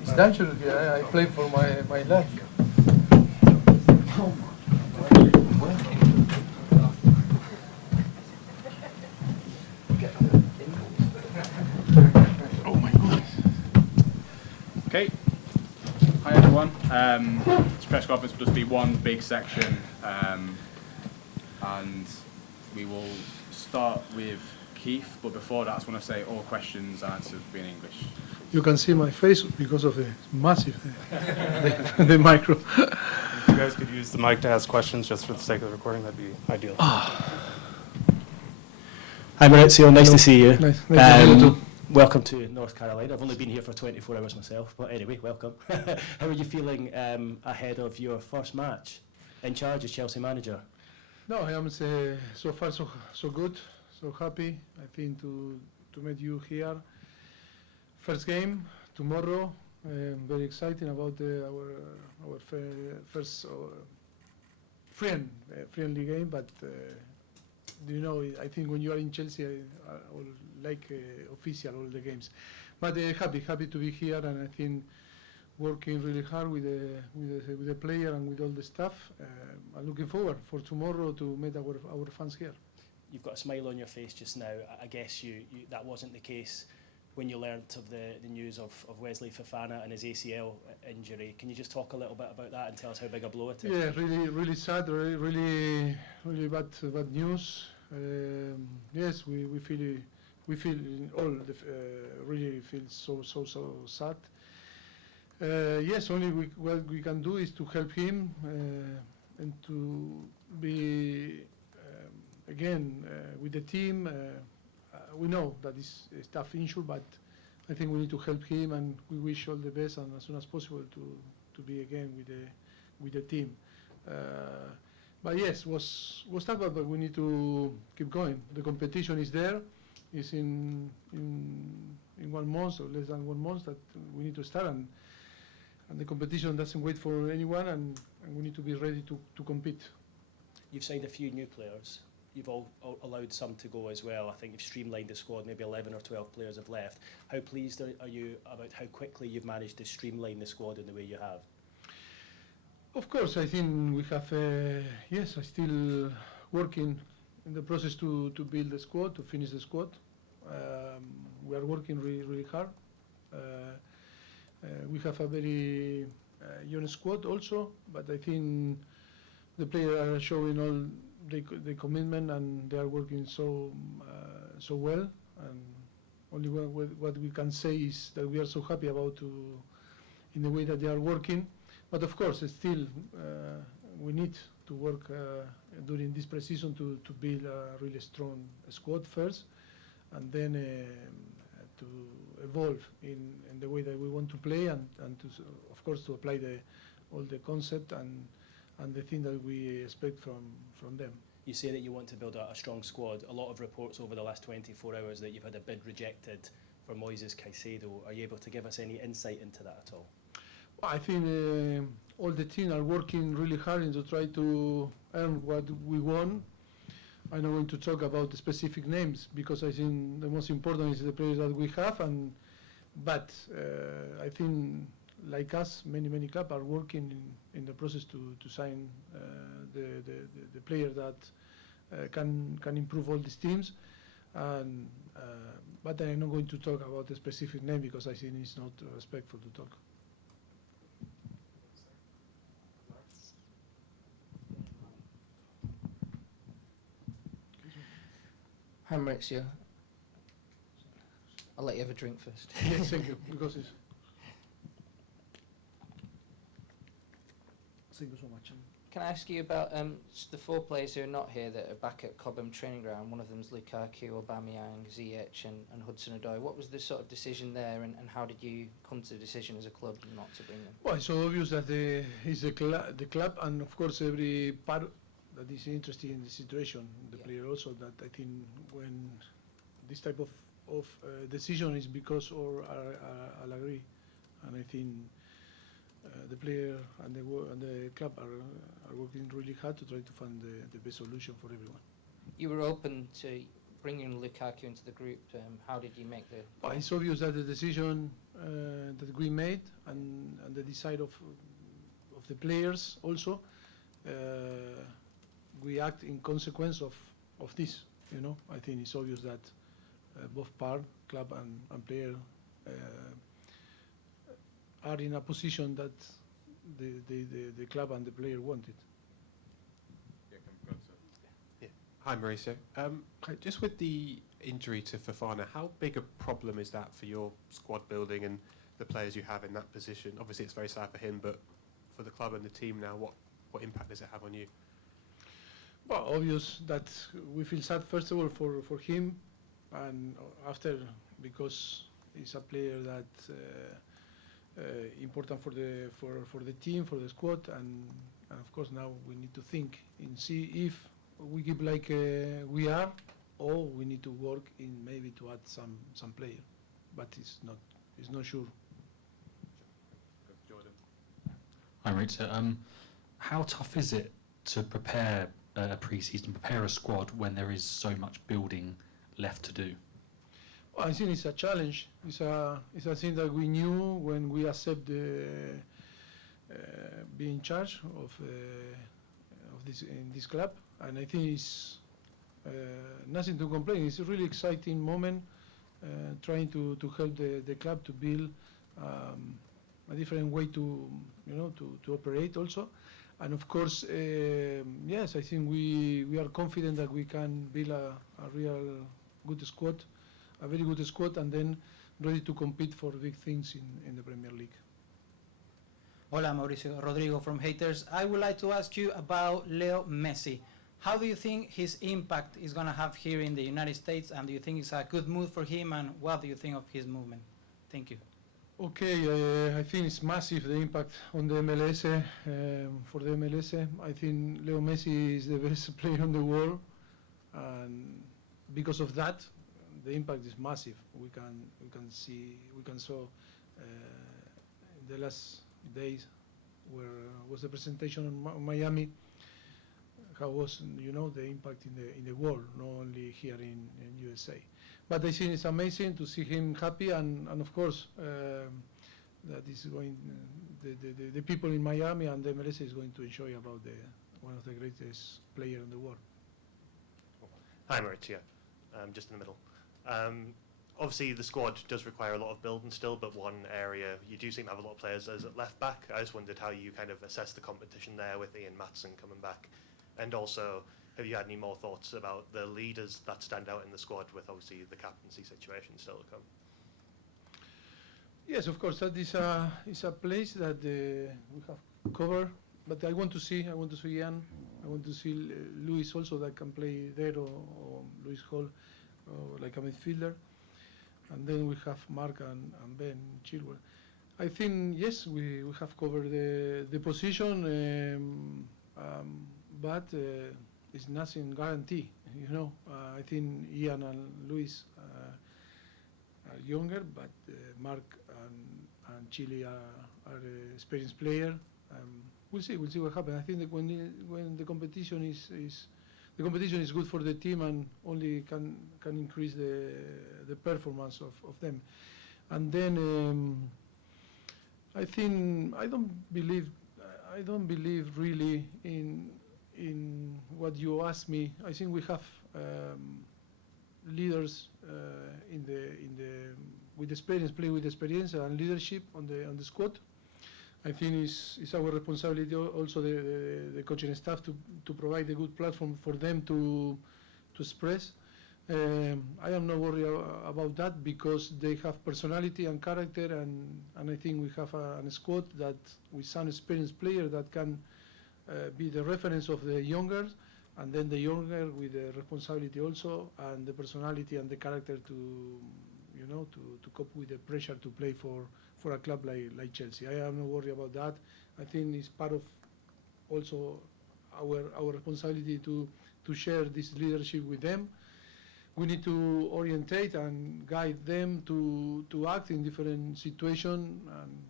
It's dangerous here. I play for my life. Oh my goodness. Okay. Hi everyone. This press conference will just be one big section, and we will start with Keith. But before that, I just want to say all questions and answers will be in English. You can see my face because of the massive the micro. If you guys could use the mic to ask questions just for the sake of the recording, that'd be ideal. Hi Maurizio, nice to see you. Nice to meet you too. Welcome to North Carolina. I've only been here for 24 hours myself, but anyway, welcome. How are you feeling ahead of your first match in charge as Chelsea manager? No, I am so far so good, so happy. I think to meet you here. First game tomorrow. Very exciting about our first friendly game. But you know, I think when you are in Chelsea, I will like official all the games. But happy to be here, and I think working really hard with the player and with all the staff. I'm looking forward for tomorrow to meet our fans here. You've got a smile on your face just now. I guess you that wasn't the case when you learnt of the news of Wesley Fofana and his ACL injury. Can you just talk a little bit about that and tell us how big a blow it is? Yeah, really sad, really bad news. Yes, we feel all really feel so sad. Yes, only what we can do is to help him and to be again with the team. We know that it's a tough issue, but I think we need to help him, and we wish all the best and as soon as possible to be again with the team. But yes, was tough, but we need to keep going. The competition is there. It's in 1 month or less than 1 month that we need to start, and the competition doesn't wait for anyone, and we need to be ready to compete. You've signed a few new players. You've allowed some to go as well. I think you've streamlined the squad. Maybe 11 or 12 players have left. How pleased are you about how quickly you've managed to streamline the squad in the way you have? Of course, I think we have. Yes, I'm still working in the process to build the squad, to finish the squad. We are working really hard. We have a very young squad also, but I think the players are showing all the commitment, and they are working so well. And only what we can say is that we are so happy about in the way that they are working. But of course, still we need to work during this preseason to build a really strong squad first, and then to evolve in the way that we want to play, and to of course to apply all the concept and the thing that we expect from them. You say that you want to build a strong squad. A lot of reports over the last 24 hours that you've had a bid rejected for Moises Caicedo. Are you able to give us any insight into that at all? Well, I think all the team are working really hard to try to earn what we want. I'm not going to talk about the specific names because I think the most important is the players that we have. But I think, like us, many clubs are working in the process to sign the player that can improve all these teams. But I'm not going to talk about the specific name because I think it's not respectful to talk. Hi Maurizio. I'll let you have a drink first. Yes, thank you. Because it's. Thank you so much. Can I ask you about the 4 players who are not here that are back at Cobham training ground? One of them is Lukaku, Aubameyang, Ziyech and Hudson-Odoi. What was the sort of decision there, and how did you come to the decision as a club not to bring them? Well, it's so obvious that it's the club, and of course every part that is interested in the situation, the player also, that I think when this type of decision is because I'll agree, and I think the player and the club are working really hard to try to find the best solution for everyone. You were open to bringing Lukaku into the group. How did you make the? Well, it's obvious that the decision that we made and the decide of the players also, we act in consequence of this. I think it's obvious that both part, club and player, are in a position that the club and the player wanted. Yeah. Hi, Mauricio. Just with the injury to Fofana, how big a problem is that for your squad building and the players you have in that position? Obviously, it's very sad for him, but for the club and the team now, what impact does it have on you? Well, obvious that we feel sad first of all for him, and after because he's a player that important for the team, for the squad, and of course now we need to think and see if we keep like we are, or we need to work in maybe to add some player, but it's not sure. Jordan. Hi, Mauricio. How tough is it to prepare a pre-season, prepare a squad when there is so much building left to do? Well, I think it's a challenge. It's a thing that we knew when we accept being in charge of this in this club, and I think it's nothing to complain. It's a really exciting moment, trying to help the club to build a different way to operate also, and of course, yes, I think we are confident that we can build a real good squad. A very good squad, and then ready to compete for big things in the Premier League. Hola, Mauricio. Rodrigo from Haters. I would like to ask you about Leo Messi. How do you think his impact is going to have here in the United States, and do you think it's a good move for him, and what do you think of his movement? Thank you. Okay, I think it's massive, the impact on the MLS, for the MLS. I think Leo Messi is the best player in the world, and because of that, the impact is massive. We can saw in the last days where was the presentation in Miami, how was the impact in the world, not only here in USA. But I think it's amazing to see him happy, and of course that is going the people in Miami and the MLS is going to enjoy about one of the greatest players in the world. Hi, Mauricio. Just in the middle. Obviously, the squad does require a lot of building still, but one area you do seem to have a lot of players as at left back. I just wondered how you kind of assess the competition there with Ian Maatsen coming back, and also have you had any more thoughts about the leaders that stand out in the squad with obviously the captaincy situation still to come? Yes, of course, that is a place that we have covered, but I want to see Ian, I want to see Luis also that can play there, or Luis Hall, like a midfielder, and then we have Mark and Ben Chilwell. I think yes, we have covered the position, but it's nothing guaranteed. I think Ian and Luis are younger, but Mark and Chile are experienced player. We'll see what happens. I think that when the competition is the competition is good for the team and only can increase the performance of them. And then I think I don't believe really in what you asked me. I think we have leaders with experience, play with experience and leadership on the squad. I think it's our responsibility also the coaching staff to provide a good platform for them to express. I am not worried about that because they have personality and character, and I think we have a squad that with some experienced player that can be the reference of the younger, and then the younger with the responsibility also and the personality and the character to cope with the pressure to play for a club like Chelsea. I am not worried about that. I think it's part of also our responsibility to share this leadership with them. We need to orientate and guide them to act in different situations. And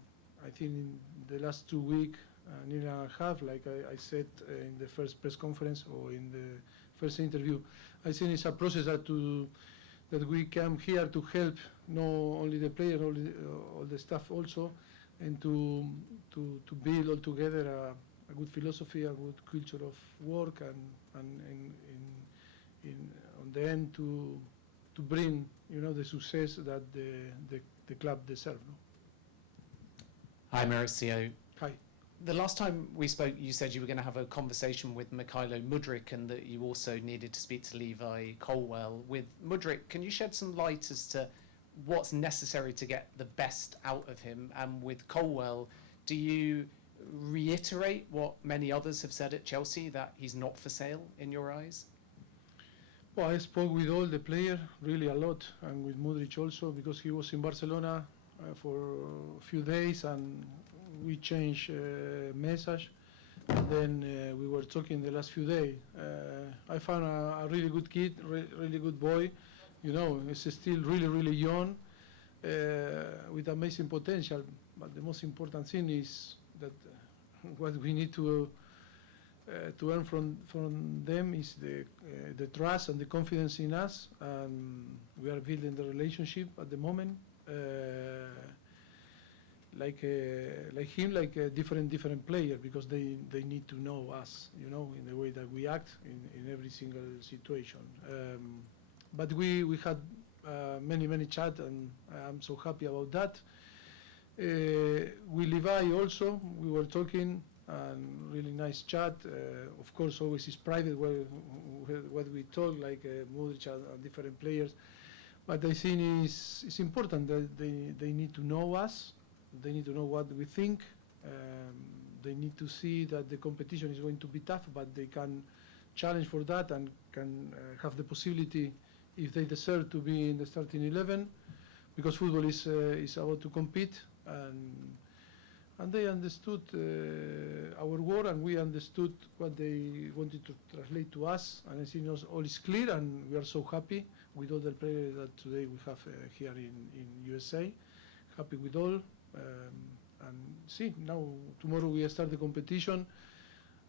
I think in the last 2 weeks, nearly and a half, like I said in the first press conference or in the first interview, I think it's a process that we come here to help know only the player, all the staff also, and to build all together a good philosophy, a good culture of work, and in on the end to bring the success that the club deserves. No? Hi, Mauricio. Hi. The last time we spoke, you said you were going to have a conversation with Mykhailo Mudryk and that you also needed to speak to Levi Colwill. With Mudryk, can you shed some light as to what's necessary to get the best out of him? And with Colwill, do you reiterate what many others have said at Chelsea, that he's not for sale in your eyes? Well, I spoke with all the players really a lot, and with Mudryk also, because he was in Barcelona for a few days, and we changed message. And then we were talking the last few days. I found a really good kid, really good boy. He's still really young, with amazing potential. But the most important thing is that what we need to earn from them is the trust and the confidence in us. We are building the relationship at the moment. Like him, like a different player, because they need to know us, in the way that we act in every single situation. But we had many chat, and I'm so happy about that. With Levi also, we were talking, and really nice chat. Of course, always is private what we talk, like Mudryk and different players. But I think it's important that they need to know us. They need to know what we think. They need to see that the competition is going to be tough, but they can challenge for that and can have the possibility, if they deserve, to be in the starting 11, because football is about to compete, and they understood our word, and we understood what they wanted to translate to us, and I think all is clear, and we are so happy with all the players that today we have here in USA. Happy with all. And see, now tomorrow we start the competition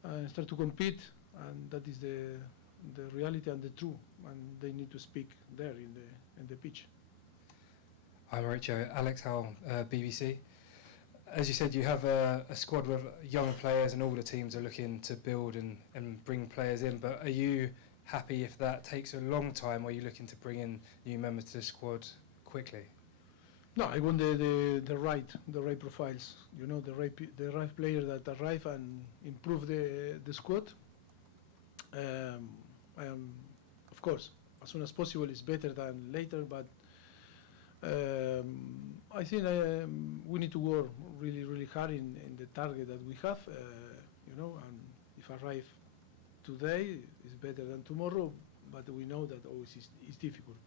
and start to compete, and that is the reality and the truth, and they need to speak there in the pitch. Hi Mauricio, Alex Howell, BBC. As you said, you have a squad with young players, and all the teams are looking to build and bring players in, but are you happy if that takes a long time, or are you looking to bring in new members to the squad quickly? No, I want the right profiles. The right players that arrive and improve the squad. Of course, as soon as possible is better than later. But I think we need to work really hard in the target that we have. And if arrive today is better than tomorrow. But we know that always is difficult.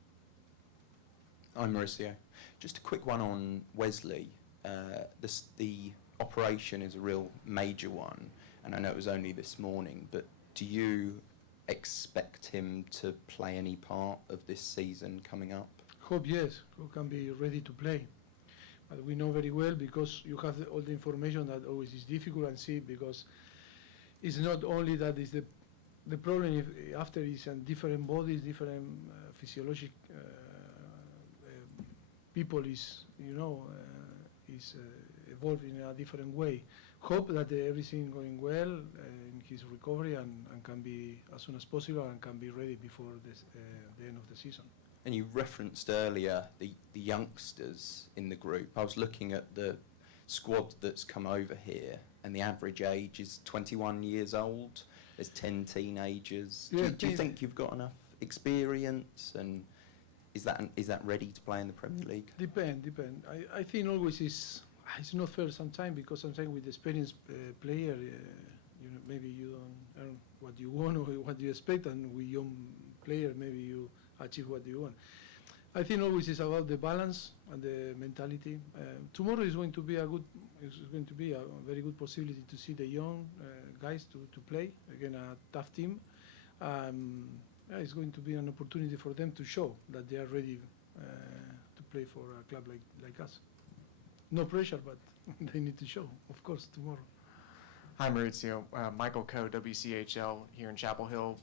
I'm Mauricio. Just a quick one on Wesley. The operation is a real major one, and I know it was only this morning, but do you expect him to play any part of this season coming up? Hope yes, who can be ready to play. But we know very well, because you have all the information, that always is difficult, and see, because it's not only that is the problem, if after is in different bodies, different physiologic people is evolving in a different way. Hope that everything going well in his recovery, and can be as soon as possible, and can be ready before the end of the season. And you referenced earlier the youngsters in the group. I was looking at the squad that's come over here, and the average age is 21 years old. There's 10 teenagers. Yeah, do you think you've got enough experience, and is that ready to play in the Premier League? Depend. I think always it's not fair sometimes, because sometimes with experienced player, maybe you don't earn what you want or what you expect, and with young player maybe you achieve what you want. I think always it's about the balance and the mentality. Tomorrow is going to be a very good possibility to see the young guys to play again, a tough team. It's going to be an opportunity for them to show that they are ready to play for a club like us. No pressure, but they need to show, of course, tomorrow. Hi Mauricio, Michael Coe, WCHL here in Chapel Hill.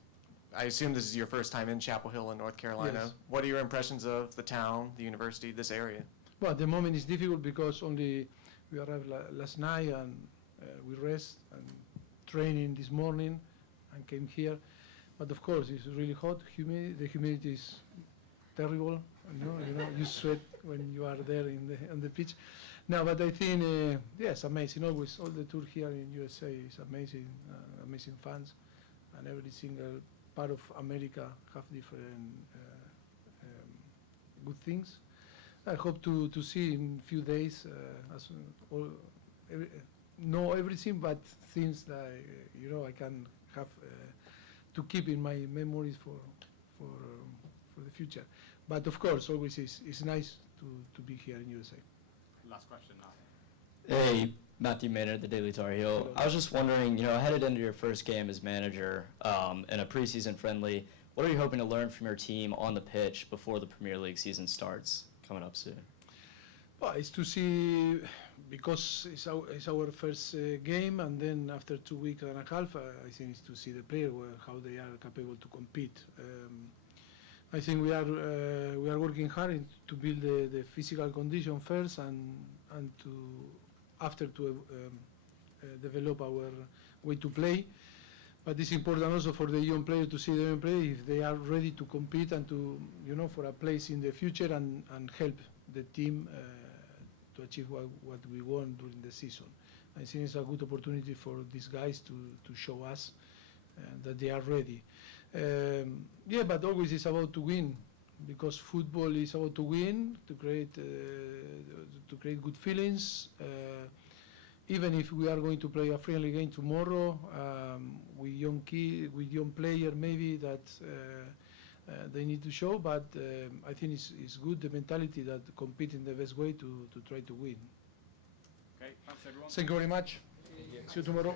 I assume this is your first time in Chapel Hill in North Carolina. Yes. What are your impressions of the town, the university, this area? Well, at the moment it's difficult because only we arrived last night and we rest and training this morning and came here. But of course it's really hot, humid. The humidity is terrible. You sweat when you are there on the pitch. No, but I think yes, amazing. Always all the tour here in USA is amazing, amazing fans, and every single part of America have different good things. I hope to see in few days know everything, but things that I can have to keep in my memories for the future. But of course, always it's nice to be here in USA. Last question now. Hey, Matthew Maynard, the Daily Tar Heel. Hello. I was just wondering, headed into your first game as manager in a preseason friendly, what are you hoping to learn from your team on the pitch before the Premier League season starts coming up soon? Well, it's to see, because it's our first game, and then after 2 weeks and a half, I think it's to see the player how they are capable to compete. I think we are working hard to build the physical condition first, and to develop our way to play. But it's important also for the young player to see the young player if they are ready to compete and to for a place in the future and help the team to achieve what we want during the season. I think it's a good opportunity for these guys to show us that they are ready. But always it's about to win, because football is about to win, to create good feelings. Even if we are going to play a friendly game tomorrow with young player, maybe that they need to show. But I think it's good, the mentality that compete in the best way to try to win. Okay, thanks everyone. Thank you very much. See you tomorrow.